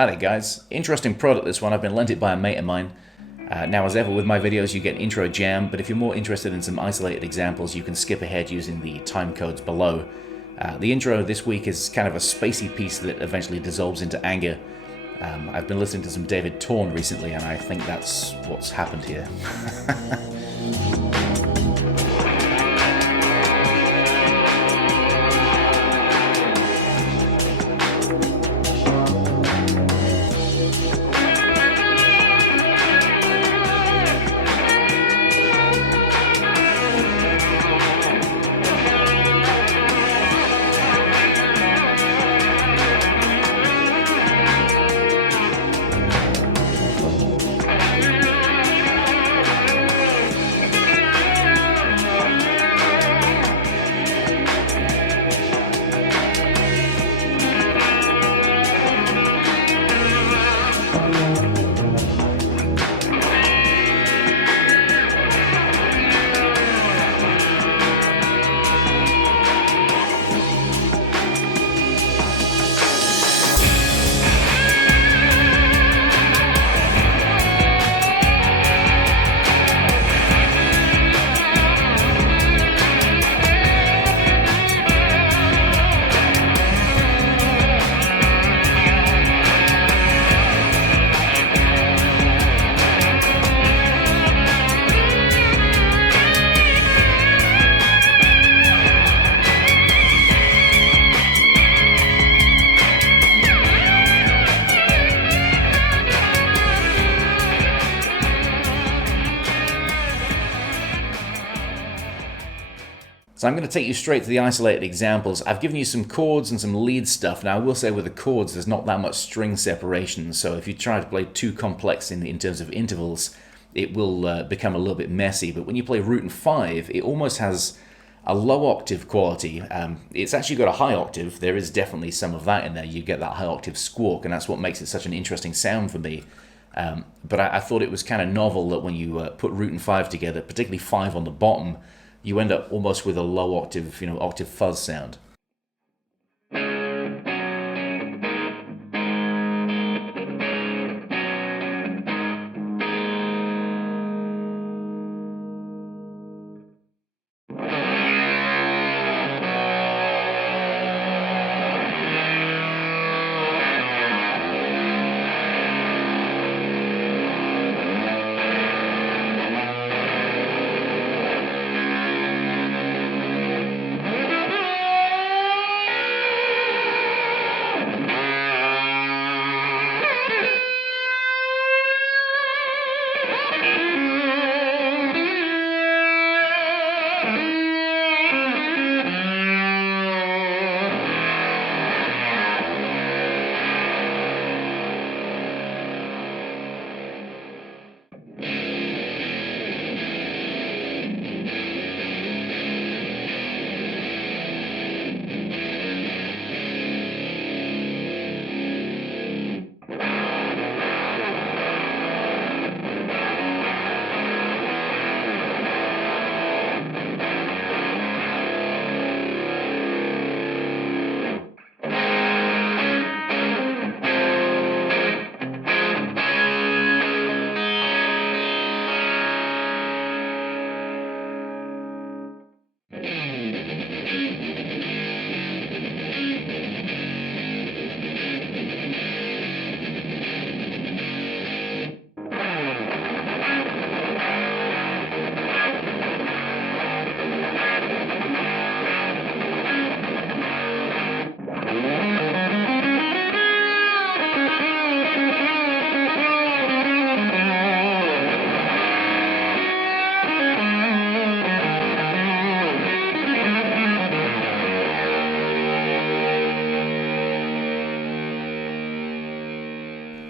Hi there guys, interesting product this one. I've been lent it by a mate of mine. Now as ever with my videos you get an intro jam, but if you're more interested in some isolated examples you can skip ahead using the time codes below. The intro this week is kind of a spacey piece that eventually dissolves into anger. I've been listening to some David Torn recently and I think that's what's happened here. So I'm going to take you straight to the isolated examples. I've given you some chords and some lead stuff. Now I will say with the chords there's not that much string separation, so if you try to play too complex in terms of intervals, it will become a little bit messy. But when you play root and 5, it almost has a low octave quality. It's actually got a high octave. There is definitely some of that in there. You get that high octave squawk, and that's what makes it such an interesting sound for me. But I thought it was kind of novel that when you put root and 5 together, particularly 5 on the bottom, you end up almost with a low octave, octave fuzz sound.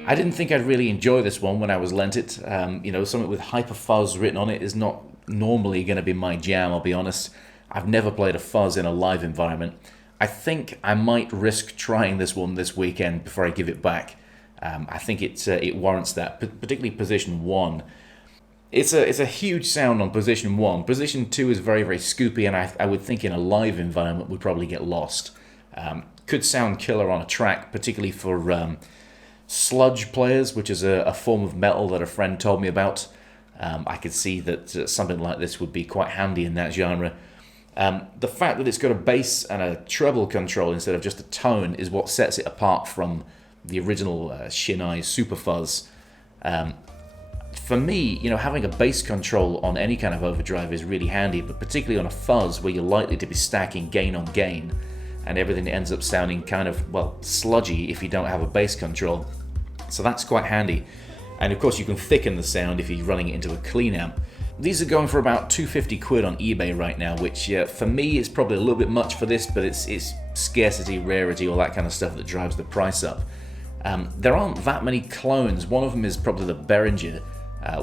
I didn't think I'd really enjoy this one when I was lent it. Something with Hyper Fuzz written on it is not normally going to be my jam, I'll be honest. I've never played a fuzz in a live environment. I think I might risk trying this one this weekend before I give it back. I think it warrants that, particularly position 1. It's a huge sound on position 1. Position 2 is very, very scoopy, and I would think in a live environment would probably get lost. Could sound killer on a track, particularly for sludge players, which is a form of metal that a friend told me about. I could see that something like this would be quite handy in that genre. The fact that it's got a bass and a treble control instead of just a tone is what sets it apart from the original Shinai Super Fuzz. For me, having a bass control on any kind of overdrive is really handy, but particularly on a fuzz where you're likely to be stacking gain on gain, and everything ends up sounding kind of, well, sludgy if you don't have a bass control. So that's quite handy. And of course you can thicken the sound if you're running it into a clean amp. These are going for about 250 quid on eBay right now, which for me is probably a little bit much for this, but it's scarcity, rarity, all that kind of stuff that drives the price up. There aren't that many clones. One of them is probably the Behringer,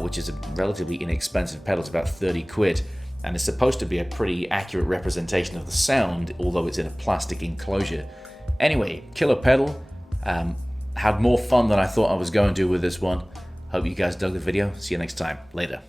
which is a relatively inexpensive pedal. It's about 30 quid, and it's supposed to be a pretty accurate representation of the sound, although it's in a plastic enclosure. Anyway, killer pedal. Had more fun than I thought I was going to with this one. Hope you guys dug the video. See you next time. Later.